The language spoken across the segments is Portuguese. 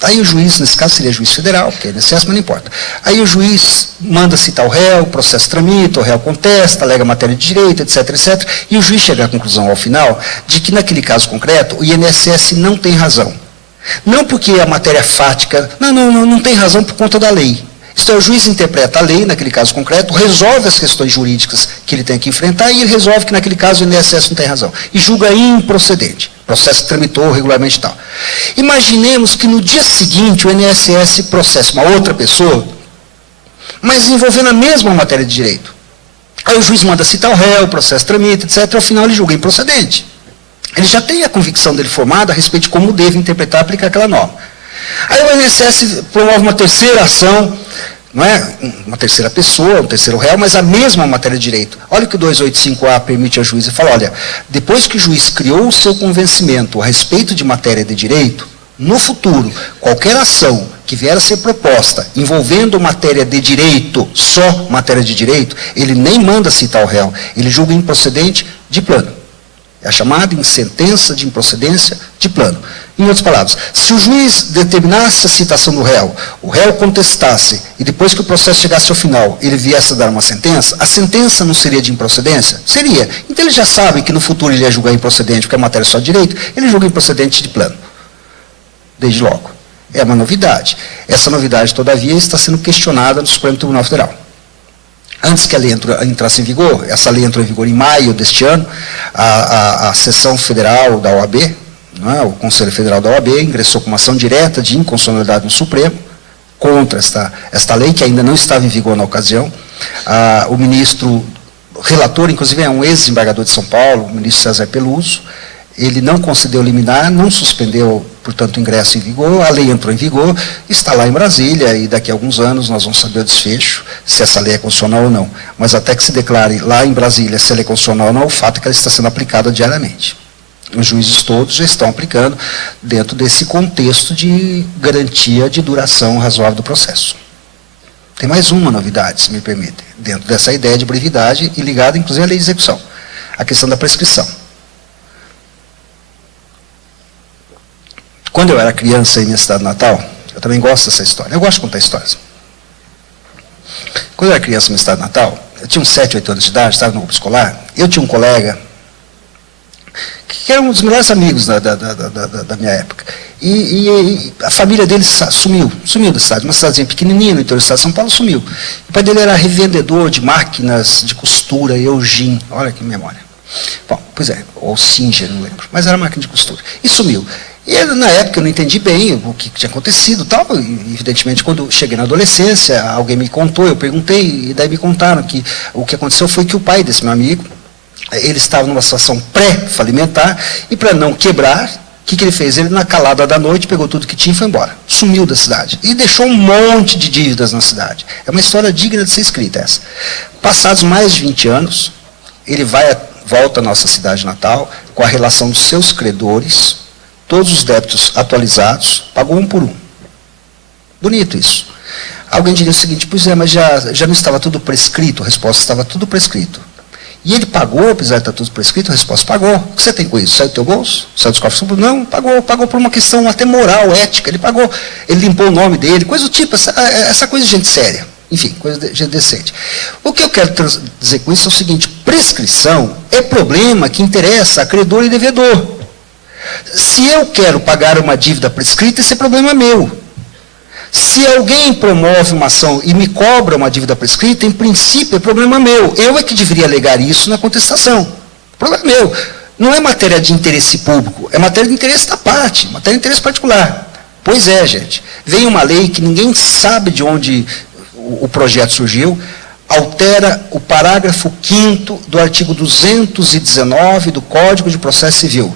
Aí o juiz, nesse caso seria juiz federal, porque é INSS, mas não importa. Aí o juiz manda citar o réu, o processo tramita, o réu contesta, alega matéria de direito, etc, etc. E o juiz chega à conclusão, ao final, de que naquele caso concreto, o INSS não tem razão. Não porque a matéria fática, não tem razão por conta da lei. Então, o juiz interpreta a lei, naquele caso concreto, resolve as questões jurídicas que ele tem que enfrentar e ele resolve que, naquele caso, o INSS não tem razão. E julga improcedente. O processo tramitou regularmente e tal. Imaginemos que no dia seguinte o INSS processa uma outra pessoa, mas envolvendo a mesma matéria de direito. Aí o juiz manda citar o réu, o processo tramita, etc. Ao final ele julga improcedente. Ele já tem a convicção dele formada a respeito de como deve interpretar e aplicar aquela norma. Aí o INSS promove uma terceira ação, não é uma terceira pessoa, um terceiro réu, mas a mesma matéria de direito. Olha o que o 285A permite ao juiz e fala, olha, depois que o juiz criou o seu convencimento a respeito de matéria de direito, no futuro, qualquer ação que vier a ser proposta envolvendo matéria de direito, só matéria de direito, ele nem manda citar o réu, ele julga improcedente de plano. É chamado em sentença de improcedência de plano. Em outras palavras, se o juiz determinasse a citação do réu, o réu contestasse, e depois que o processo chegasse ao final, ele viesse a dar uma sentença, a sentença não seria de improcedência? Seria. Então ele já sabe que no futuro ele ia julgar improcedente, porque a matéria é só de direito, ele julga improcedente de plano. Desde logo. É uma novidade. Essa novidade, todavia, está sendo questionada no Supremo Tribunal Federal. Antes que a lei entrasse em vigor, essa lei entrou em vigor em maio deste ano, a sessão federal da OAB, não é, o Conselho Federal da OAB, ingressou com uma ação direta de inconstitucionalidade no Supremo, contra esta lei, que ainda não estava em vigor na ocasião. O ministro relator, inclusive é um ex-desembargador de São Paulo, o ministro César Peluso, ele não concedeu liminar, não suspendeu, portanto, o ingresso em vigor, a lei entrou em vigor, está lá em Brasília, e daqui a alguns anos nós vamos saber o desfecho, se essa lei é constitucional ou não. Mas até que se declare lá em Brasília se ela é constitucional ou não, o fato é que ela está sendo aplicada diariamente. Os juízes todos já estão aplicando dentro desse contexto de garantia de duração razoável do processo. Tem mais uma novidade, se me permitem, dentro dessa ideia de brevidade e ligada, inclusive, à lei de execução, a questão da prescrição. Quando eu era criança em minha cidade natal, eu também gosto dessa história, eu gosto de contar histórias. Quando eu era criança em minha cidade natal, eu tinha uns 7, 8 anos de idade, estava no grupo escolar, eu tinha um colega que era um dos melhores amigos da minha época. E a família dele sumiu da cidade, uma cidadezinha pequenininha no interior do estado de São Paulo, sumiu. O pai dele era revendedor de máquinas de costura, Eugene, olha que memória. Bom, pois é, ou Singer, não lembro, mas era máquina de costura. E sumiu. E na época eu não entendi bem o que tinha acontecido, tal, e evidentemente quando eu cheguei na adolescência, alguém me contou, eu perguntei, e daí me contaram que o que aconteceu foi que o pai desse meu amigo, ele estava numa situação pré-falimentar, e para não quebrar, o que ele fez? Ele, na calada da noite, pegou tudo que tinha e foi embora. Sumiu da cidade. E deixou um monte de dívidas na cidade. É uma história digna de ser escrita essa. Passados mais de 20 anos, ele volta à nossa cidade natal, com a relação dos seus credores, todos os débitos atualizados, pagou um por um. Bonito isso. Alguém diria o seguinte, pois é, mas já não estava tudo prescrito? A resposta, estava tudo prescrito. E ele pagou, apesar de estar tudo prescrito, a resposta, pagou. O que você tem com isso? Saiu do teu bolso? Saiu dos cofres? Não, pagou por uma questão até moral, ética, ele pagou. Ele limpou o nome dele, coisa do tipo, essa coisa de gente séria. Enfim, coisa de gente decente. O que eu quero dizer com isso é o seguinte, prescrição é problema que interessa a credor e devedor. Se eu quero pagar uma dívida prescrita, esse é problema meu. Se alguém promove uma ação e me cobra uma dívida prescrita, em princípio é problema meu. Eu é que deveria alegar isso na contestação. Problema meu. Não é matéria de interesse público, é matéria de interesse da parte, matéria de interesse particular. Pois é, gente. Vem uma lei que ninguém sabe de onde o projeto surgiu, altera o parágrafo 5º do artigo 219 do Código de Processo Civil.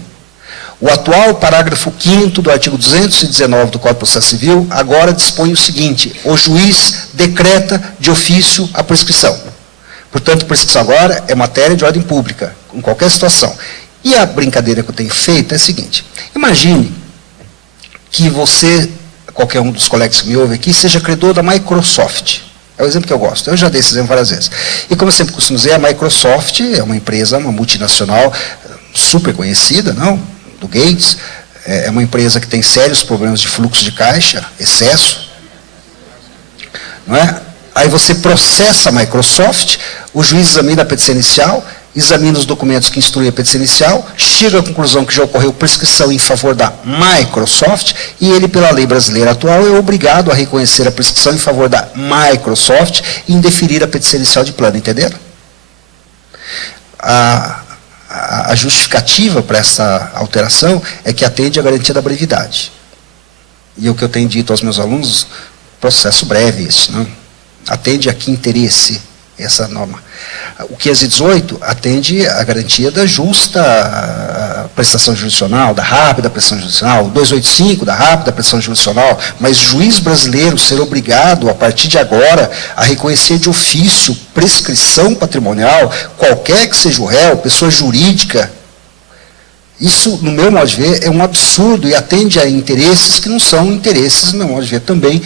O atual parágrafo 5º do artigo 219 do Código de Processo Civil agora dispõe o seguinte, o juiz decreta de ofício a prescrição. Portanto, prescrição agora é matéria de ordem pública, em qualquer situação. E a brincadeira que eu tenho feito é a seguinte, imagine que você, qualquer um dos colegas que me ouve aqui, seja credor da Microsoft. É o exemplo que eu gosto, eu já dei esse exemplo várias vezes. E como eu sempre costumo dizer, a Microsoft é uma empresa, uma multinacional super conhecida, não? Do Gates, é uma empresa que tem sérios problemas de fluxo de caixa, excesso, não é? Aí você processa a Microsoft, o juiz examina a petição inicial, examina os documentos que instruem a petição inicial, chega à conclusão que já ocorreu prescrição em favor da Microsoft, e ele, pela lei brasileira atual, é obrigado a reconhecer a prescrição em favor da Microsoft e indeferir a petição inicial de plano, entenderam? A justificativa para essa alteração é que atende à garantia da brevidade. E o que eu tenho dito aos meus alunos, processo breve isso, não? Atende a que interesse essa norma. O 518 atende à garantia da justa prestação jurisdicional, da rápida prestação jurisdicional, o 285 da rápida prestação jurisdicional, mas juiz brasileiro ser obrigado, a partir de agora, a reconhecer de ofício prescrição patrimonial, qualquer que seja o réu, pessoa jurídica, isso, no meu modo de ver, é um absurdo e atende a interesses que não são interesses, no meu modo de ver, também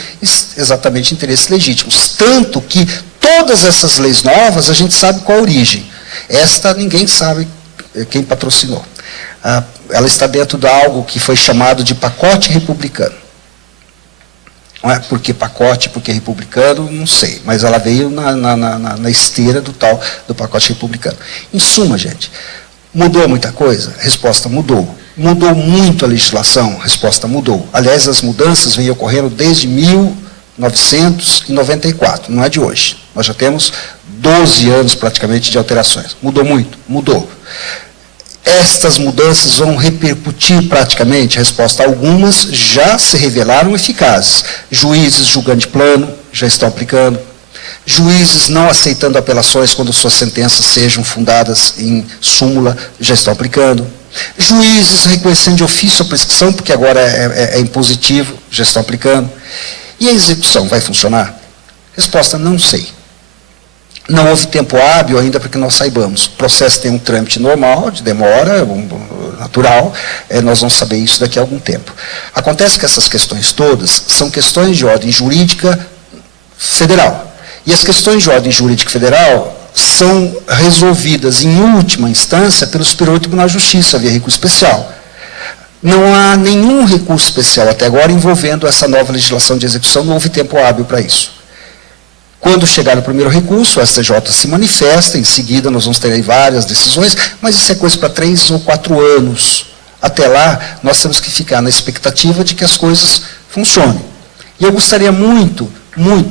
exatamente interesses legítimos. Tanto que todas essas leis novas, a gente sabe qual a origem. Esta, ninguém sabe quem patrocinou. Ela está dentro de algo que foi chamado de pacote republicano. Não é porque pacote, porque republicano, não sei. Mas ela veio na esteira do pacote republicano. Em suma, gente, mudou muita coisa? Resposta, mudou. Mudou muito a legislação? Resposta, mudou. Aliás, as mudanças vêm ocorrendo desde 1994, não é de hoje. Nós já temos 12 anos praticamente de alterações. Mudou muito? Mudou. Estas mudanças vão repercutir praticamente, resposta, algumas já se revelaram eficazes. Juízes julgando de plano já estão aplicando. Juízes não aceitando apelações quando suas sentenças sejam fundadas em súmula, já estão aplicando. Juízes reconhecendo de ofício a prescrição, porque agora é impositivo, já estão aplicando. E a execução vai funcionar? Resposta, não sei. Não houve tempo hábil ainda para que nós saibamos. O processo tem um trâmite normal, de demora, natural, nós vamos saber isso daqui a algum tempo. Acontece que essas questões todas são questões de ordem jurídica federal. E as questões de ordem jurídica federal são resolvidas em última instância pelo Superior Tribunal de Justiça, via recurso especial. Não há nenhum recurso especial até agora envolvendo essa nova legislação de execução, não houve tempo hábil para isso. Quando chegar o primeiro recurso, o STJ se manifesta, em seguida nós vamos ter aí várias decisões, mas isso é coisa para 3 ou 4 anos. Até lá, nós temos que ficar na expectativa de que as coisas funcionem. E eu gostaria muito,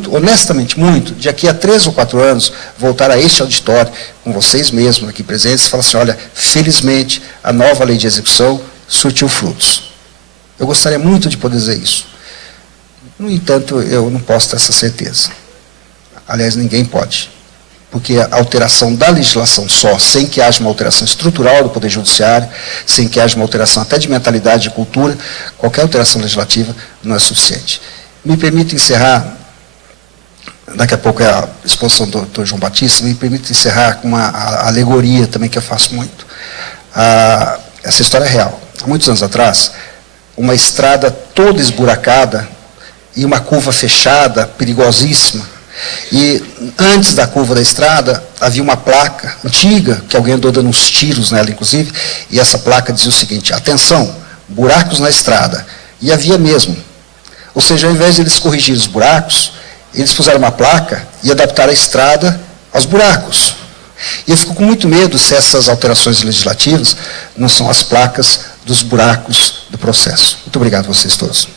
honestamente muito, de aqui a 3 ou 4 anos, voltar a este auditório, com vocês mesmos aqui presentes, e falar assim, olha, felizmente, a nova lei de execução surtiu frutos. Eu gostaria muito de poder dizer isso. No entanto, eu não posso ter essa certeza. Aliás, ninguém pode. Porque a alteração da legislação só, sem que haja uma alteração estrutural do Poder Judiciário, sem que haja uma alteração até de mentalidade, de cultura, qualquer alteração legislativa não é suficiente. Me permita encerrar, daqui a pouco é a exposição do Dr. João Batista, me permita encerrar com uma alegoria também que eu faço muito. Essa história é real. Há muitos anos atrás, uma estrada toda esburacada e uma curva fechada, perigosíssima. E antes da curva da estrada, havia uma placa antiga, que alguém andou dando uns tiros nela, inclusive, e essa placa dizia o seguinte, atenção, buracos na estrada. E havia mesmo. Ou seja, ao invés de eles corrigirem os buracos, eles puseram uma placa e adaptaram a estrada aos buracos. E eu fico com muito medo se essas alterações legislativas não são as placas dos buracos do processo. Muito obrigado a vocês todos.